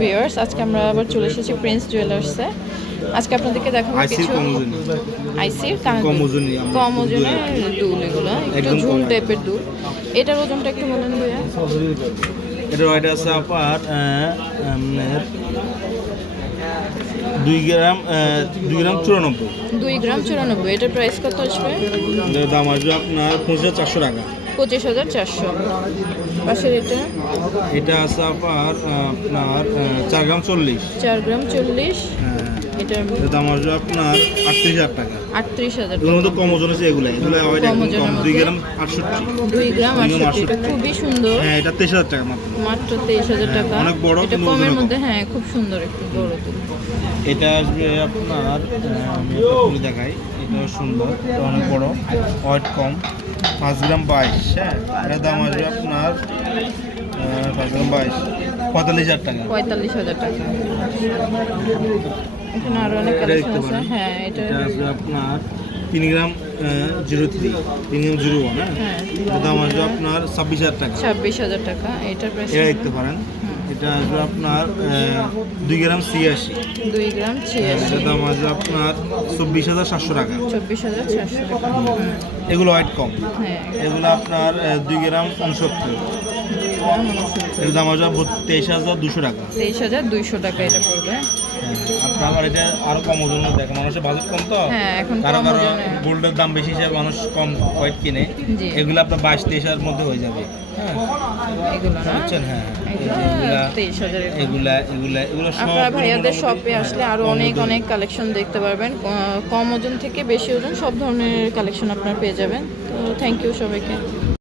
Viewers আজকে আমরা আবার চলে এসেছি প্রিন্স জুয়েলার্সে আজকে আপনাদেরকে দেখাবো কিছু কম ওজনে। আইসির কম ওজনই আমরা কম ওজনের। দুল এগুলো একটু ঝুল টাইপের দুল। এটার ওজনটা একটু বলেন ভাইয়া। এটা ওয়াইট আছে আপনার দুই গ্রাম দুই গ্রাম চুরানব্বই। দুই গ্রাম চুরানব্বই। এটার প্রাইস কত আসবে? দাম আসবে আপনার পঁচিশ চারশো টাকা। পঁচিশ হাজার চারশো। পাশের এটা? এটা আছে আপনার আহ, চার গ্রাম চল্লিশ। চার গ্রাম চল্লিশ। হ্যাঁ। এটার দাম আসবে আপনার আটত্রিশ হাজার টাকা। আটত্রিশ হাজার এগুলোর মধ্যে কম ওজন আছে এগুলো। কম? দুই গ্রাম আটষট্টি। দুই গ্রাম আটষট্টি। এটা খুবই সুন্দর। হ্যাঁ এটা তেইশ হাজার টাকা মাত্র। মাত্র তেইশ হাজার হ্যাঁ, টাকা অনেক বড় এটা কমের মধ্যে হ্যাঁ খুব সুন্দর একটু বড় এটা আসবে আপনার আমি দেখাই। এটা সুন্দর অনেক বড় ওয়েট কম। পাঁচ গ্রাম বাইশ হ্যাঁ? এটার দাম আসবে আপনার পাঁচ গ্রাম বাইশ। পঁয়তাল্লিশ হাজার টাকা। পঁয়তাল্লিশ হাজার টাকা। এখানে আরও অনেক কালেকশন আছে। হ্যাঁ এটা আসবে আপনার তিন গ্রাম জিরো থ্রি তিন গ্রাম জিরো ওয়ান হ্যাঁ? হ্যাঁ। দাম আসবে আপনার ছাব্বিশ হাজার টাকা। ছাব্বিশ হাজার টাকা। এটার প্রাইস এটা দেখতে পারেন। এটা আসবে আপনার দুই গ্রাম ছিয়াশি। দুই গ্রাম ছিয়াশি। এটার দাম আসবে আপনার চব্বিশ হাজার সাতশো টাকা। চব্বিশ হাজার চারশো টাকা। এগুলো ওয়েট কম হ্যাঁ এগুলো আপনার দুই গ্রাম উনসত্তর গ্রাম উনসত্তর। এর দাম আসবে তেইশ হাজার দুশো টাকা। তেইশ হাজার দুইশো টাকা এটা পড়বে। আপনার আবার এটা আরও কম ওজন দেখে মানুষের বাজেট কম তো? হ্যাঁ কারও কারও গোল্ডের দাম বেশি হিসেবে মানুষ কম ওয়েট কিনে। এগুলো আপনার বাইশ তেইশ হাজার মধ্যে হয়ে যাবে। হ্যাঁ। হ্যাঁ আপনারা ভাইয়াদের শপে হ্যাঁ, আসলে আরও অনেক অনেক কালেকশন দেখতে পারবেন। কম ওজন থেকে বেশি ওজন সব ধরনের কালেকশন আপনারা পেয়ে যাবেন। তো থ্যাংক ইউ সবাইকে।